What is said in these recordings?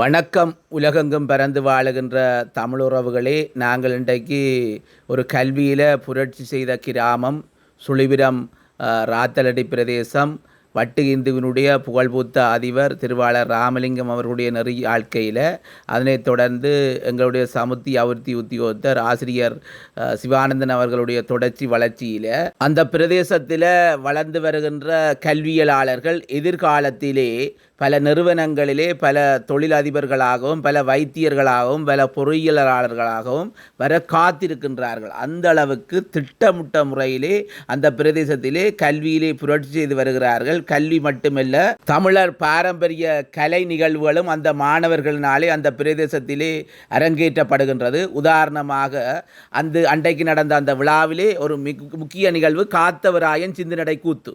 வணக்கம். உலகெங்கும் பறந்து வாழுகின்ற தமிழுறவுகளே, நாங்கள் இன்றைக்கு ஒரு கல்வியில் புரட்சி செய்த கிராமம் சுழிவிரம் ராத்தலடி பிரதேசம் வட்டு இந்துவினுடைய புகழ்பூத்த அதிபர் திருவாளர் ராமலிங்கம் அவர்களுடைய நெறி வாழ்க்கையில், அதனைத் தொடர்ந்து எங்களுடைய சமுத்தி அவிர்த்தி உத்தியோகத்தர் ஆசிரியர் சிவானந்தன் அவர்களுடைய தொடர்ச்சி வளர்ச்சியில் அந்த பிரதேசத்தில் வளர்ந்து வருகின்ற கல்வியலாளர்கள் எதிர்காலத்திலே பல நிறுவனங்களிலே பல தொழிலதிபர்களாகவும் பல வைத்தியர்களாகவும் பல பொறியியலாளர்களாகவும் வர காத்திருக்கின்றார்கள். அந்த அளவுக்கு திட்டமிட்ட முறையிலே அந்த பிரதேசத்திலே கல்வியிலே புரட்சி செய்து வருகிறார்கள். கல்வி மட்டுமல்ல, தமிழர் பாரம்பரிய கலை நிகழ்வுகளும் அந்த மாணவர்களினாலே அந்த பிரதேசத்திலே அரங்கேற்றப்படுகின்றது. உதாரணமாக அன்றைக்கு நடந்த அந்த விழாவிலே ஒரு முக்கிய நிகழ்வு காத்தவராயன் சிந்தனடை கூத்து.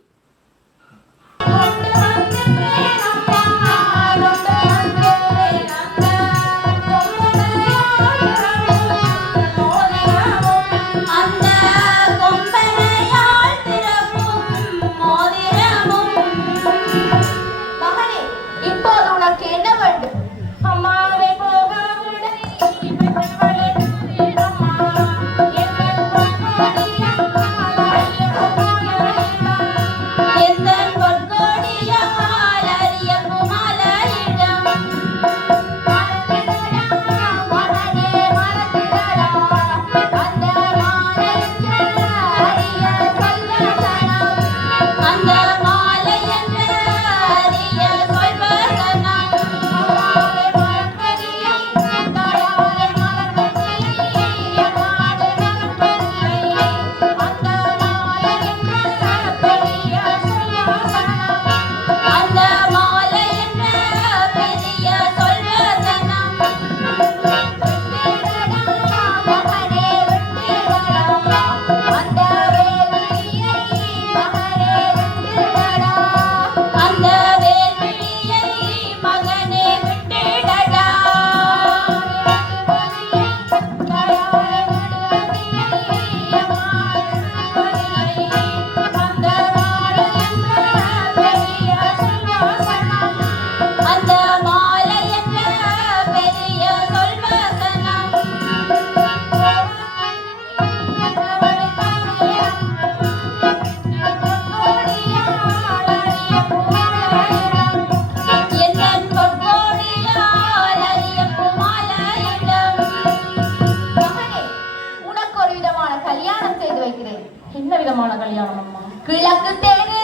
என்ன விதமான கல்யாணம் அம்மா? கிழக்கு தேரு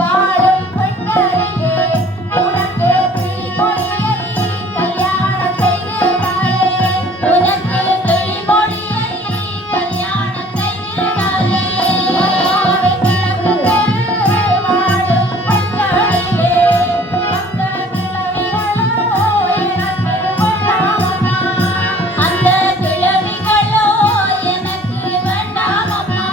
வாழும் பெண்களையே உனக்கு கிளிமொழியை கல்யாணம் செய்து தாயே, உனக்கு கிளிமொழியை கல்யாணம் செய்து தாயே. கிழக்கு தேரு வாழும் பெண்களையே அந்த கிழவிகளோ எனக்கு வேண்டாமம்மா, அந்த கிழவிகளோ எனக்கு வேண்டாமம்மா.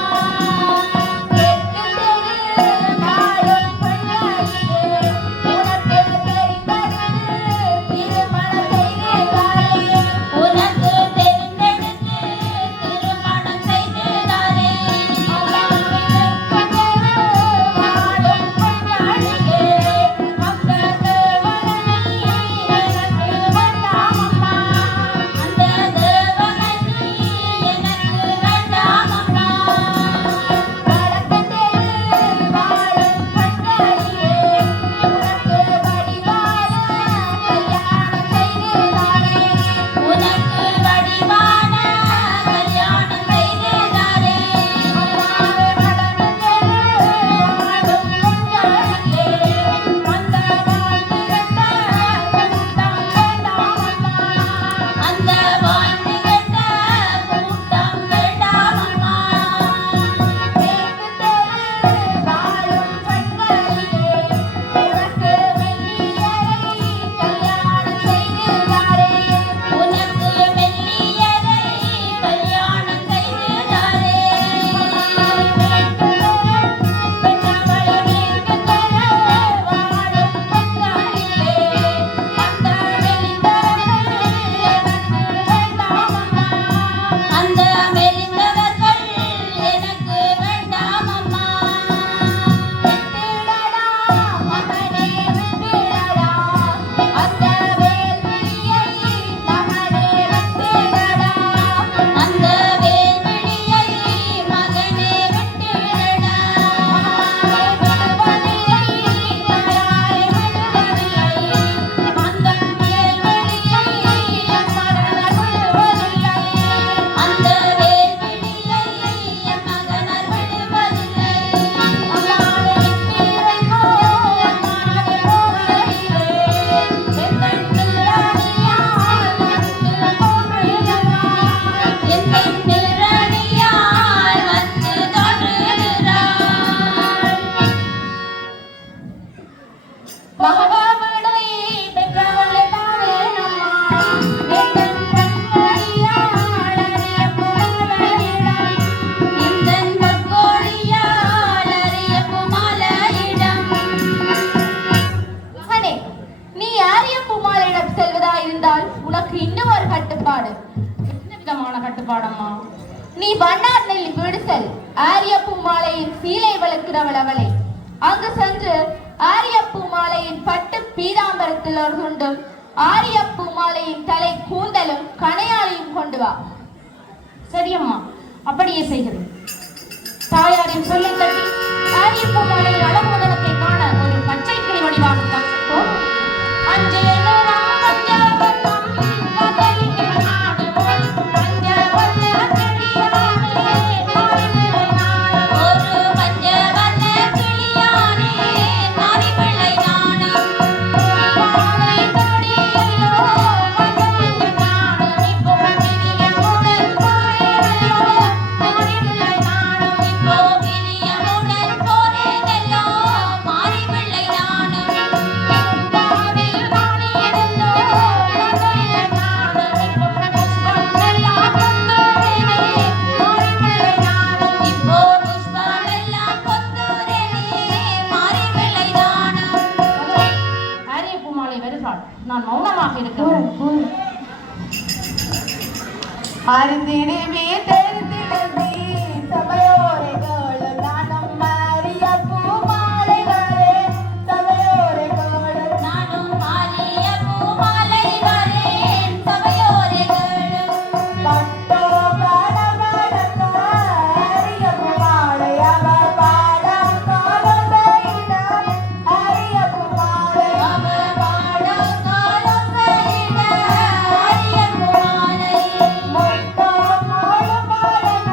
கட்டுப்பாடு. என்ன விதமான கட்டுப்பாடம்மா? நீ வண்ணார் நெல்லி விடுசல் ஆரியப்பூ மாலையின் சீலை வளர்க்கிறவள் அவளை. அங்கு சென்று ஆரியப்பூ மாலையின் பட்டு பீதாம்பரத்தில் ஒரு துண்டும் ஆரியப்பூ மாலையின் தலை கூந்தலும் கணையாளியும் கொண்டு வா. சரியம்மா, அப்படியே செய்கிறேன். தாயாரின் சொல்லை தட்டி ஆரியப்பூ மாலையின் அழகுதலத்தை காண ஒரு பச்சை கிளி வடிவாக தான் அஞ்சேனோ நான் மௌனமாக இருக்கிறேன். அருந்திடுவே தெரிந்திடுவே சபையோரைகளும் நானும் மாறிய பூமாலைகளே சபையோரைகளும் நானும் மாறிய பூமாலைகளே சபையோரைகளும் பட்டோ பாடமாடக்கோ அரிய பூமாலை அவர் பாடம் காலம் செய்த அரிய பூமாலை அவர் பாடம் காலம் செய்த அரிய பூமாலை முட்டோ மாடு மாடன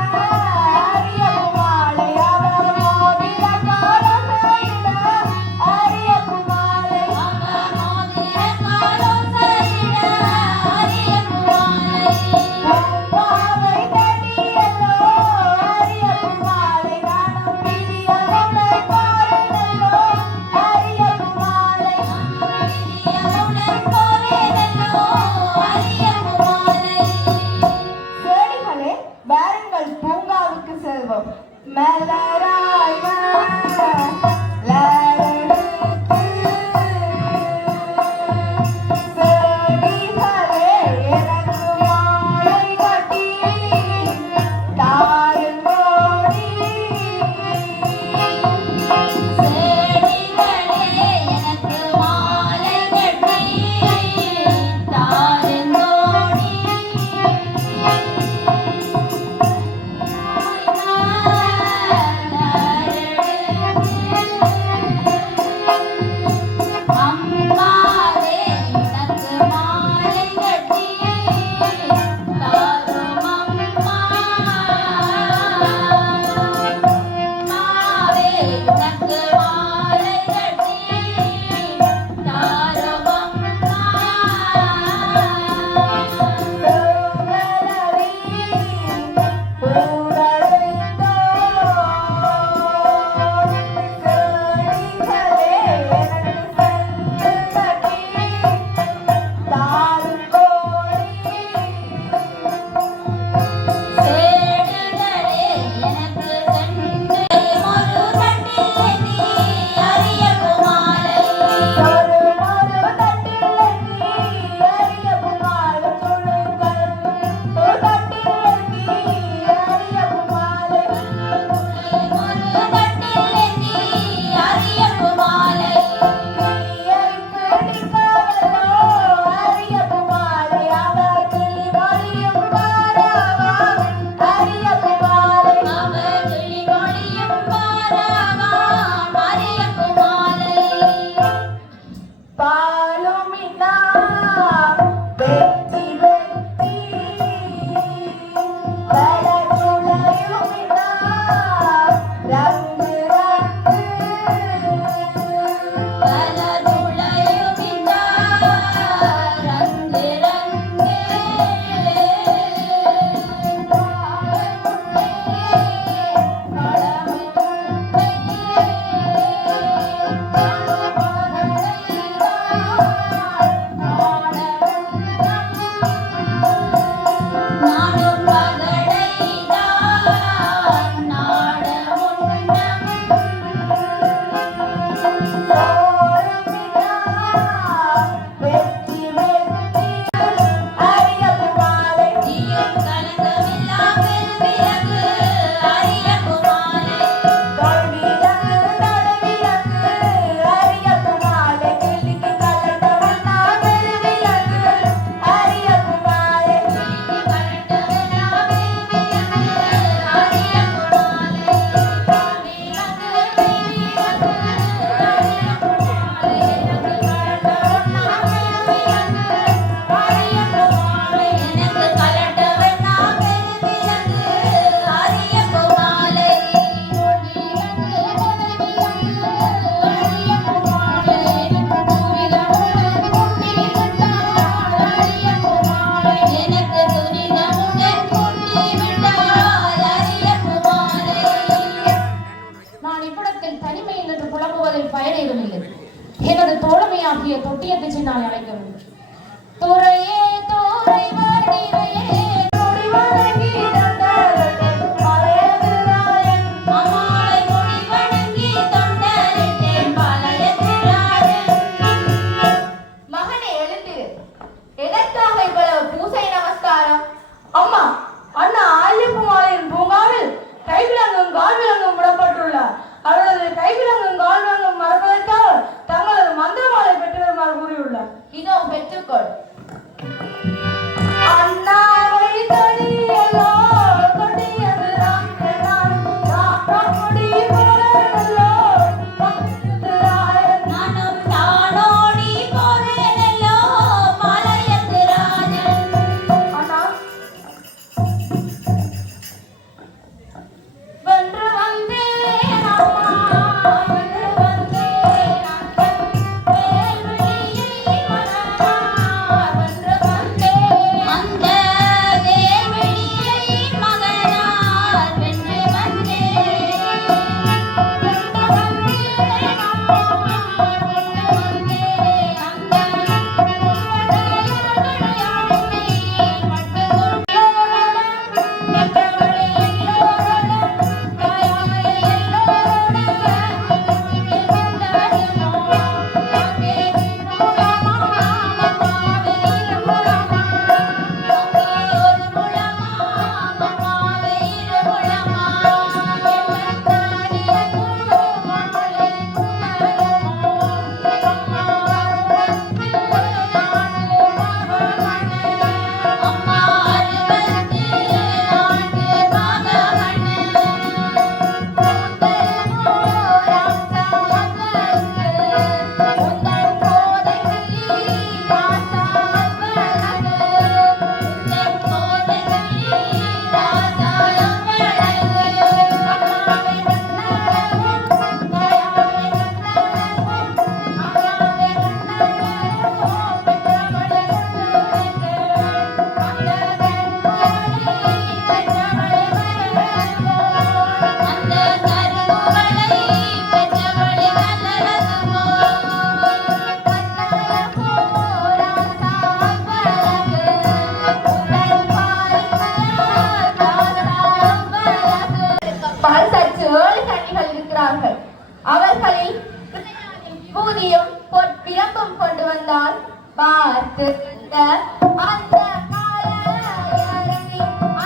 அந்த மாலையரை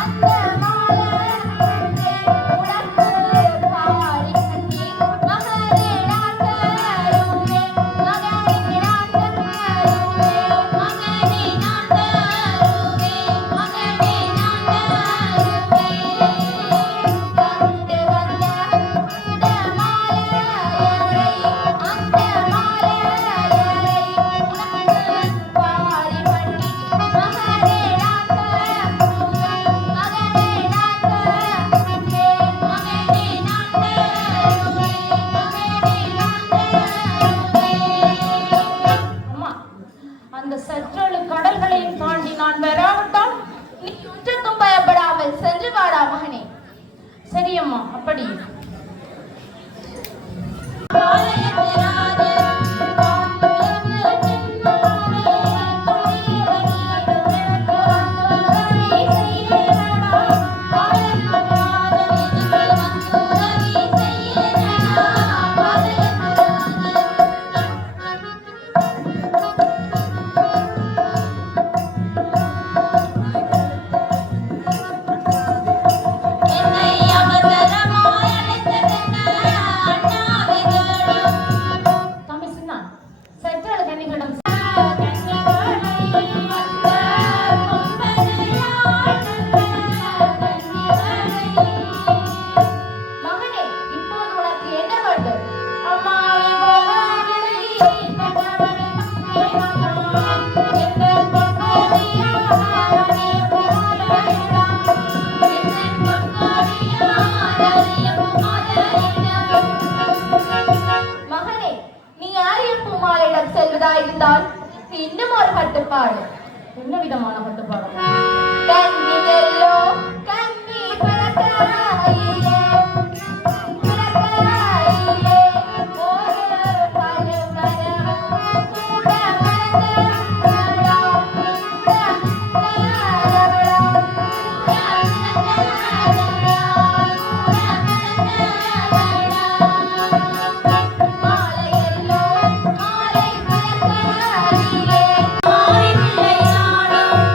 அந்த மாலையரை உனக்கு பாரி கட்டி மகனே நான் தருவேன் மகனே நான் தருவேன் மகனே நான் தருவேன் மகனே நான் அந்த சற்றொழு கடல்களையும் தாண்டி நான் வராவிட்டால் நீ ஒன்றுக்கும் பயப்படாமல் சென்று வாடா மகனே. சரியம்மா, அப்படி தம்பி சின்னா சற்றொழு கன்னிகளிடம் மகனே, இப்போது உனக்கு என்ன வேண்டும்? அம்மா மகனே, நீ ஆரியப்பூ மாலையிடம் செல்வதாயிருந்தால் இன்னும் ஒரு கட்டுப்பாடு. என்ன விதமான கட்டுப்பாடு? கன்னி வெல்லோ கன்னி பிறக்கையிலே பிறக்கையிலே ஒரு பருமரம் கூட மாலையெல்லோ மாலை பிறக்கையிலே மாறி பிள்ளை நாடும்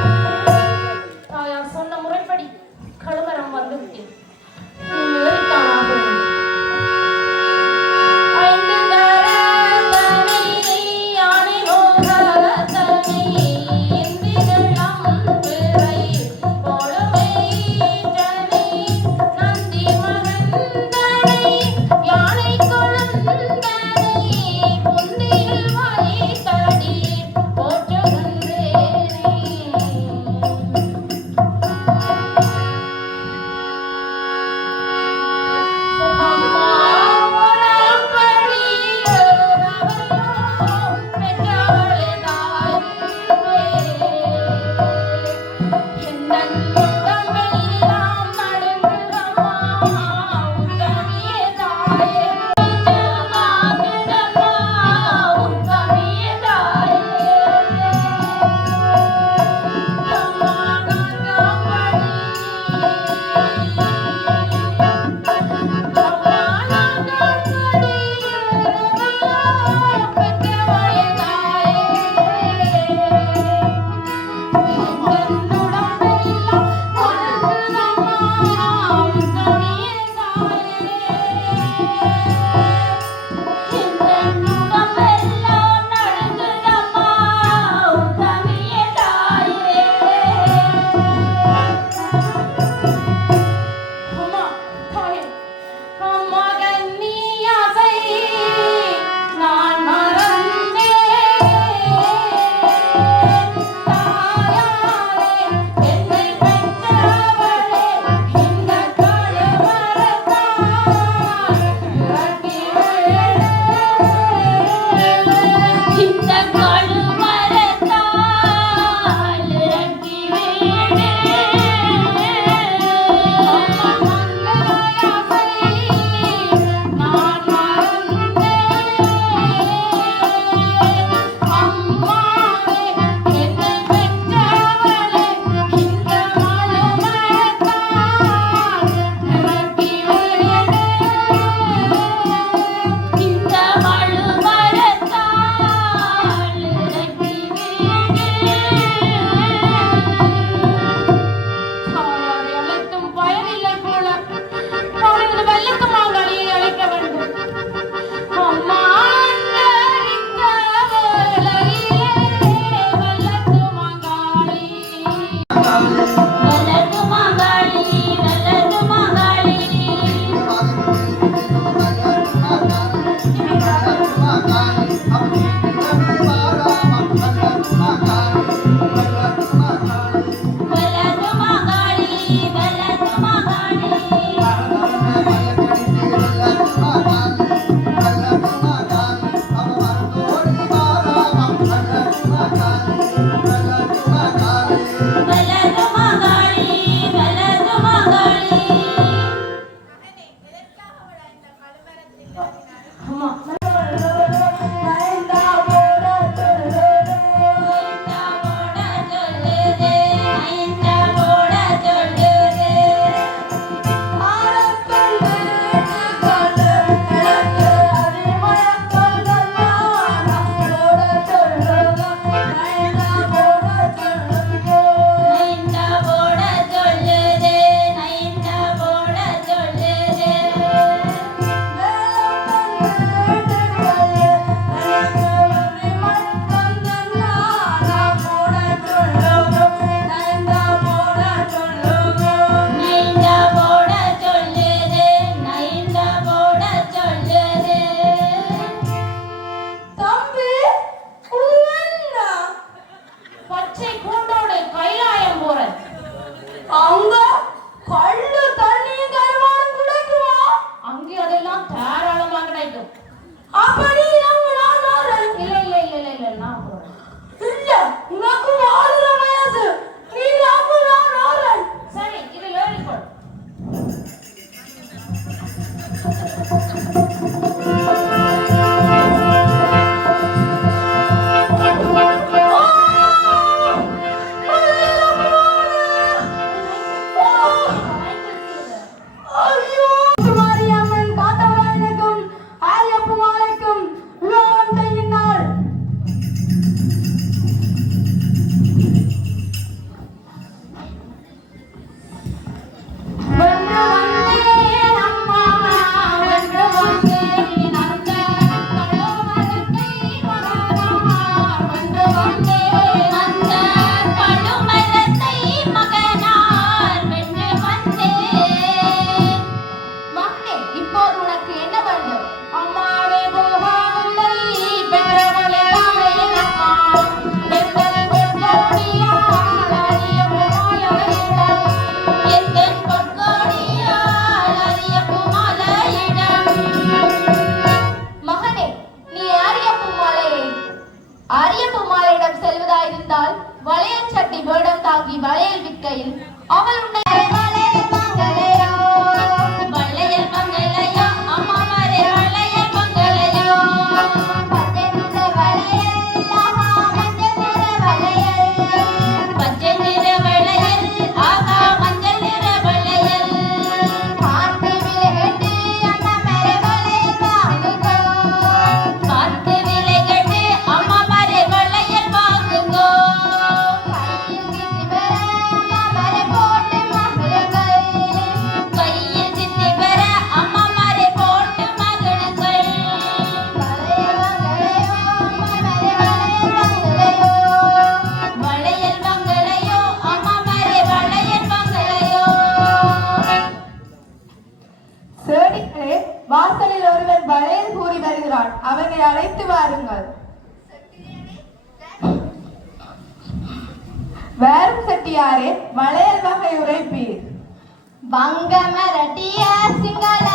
அங்க கள்ளு தண்ணியும் கருவாடும் கிடைக்குமா? அங்கே அதெல்லாம் தாராளமா கிடைக்கும். அப்படி இல்ல இல்ல இல்ல இல்ல இல்ல நான் போறேன். இல்ல உனக்கு வாழ்ற வயசு நீ நம்பு நான் வரேன். சரி இது ஏறிக்கொள். ஆரியப்பூமாலையிடம் செல்வதாயிருந்தால் வளையல் சட்டி வேடம் தாங்கி வளையல் விற்கையில் அவள் உன்னை வளையல் மங்களையோ வளையல் மங்களையோ அம்மா மாரே வளையல் மங்களையோ பச்சை நிற வளையல் ஆஹா மஞ்சள் நிற வளையல் பச்சை நிற வளையல் ஆஹா மஞ்சள் நிற வளையல் பார்த்து விளையாட்டு அம்மா மாரே வளையல் வாங்குகோ பார்த்து விளையாட்டு அம்மா மாரே வளையல் வாங்குகோ கையில் சித்தி பெற அம்மா மாரே போட்டு மகளுங்கள் வளையல் மங்களையோ அம்மா மாரே வளையல் மங்களையோ. சேடிகளே, வாசலில் ஒருவன் வளையல் கூறி வருகிறான், அவனை அழைத்து வாருங்கள். வேறும் செட்டியாரே, வளையல் வகை உரைப்பீர். வங்கமரட்டிய சிங்கள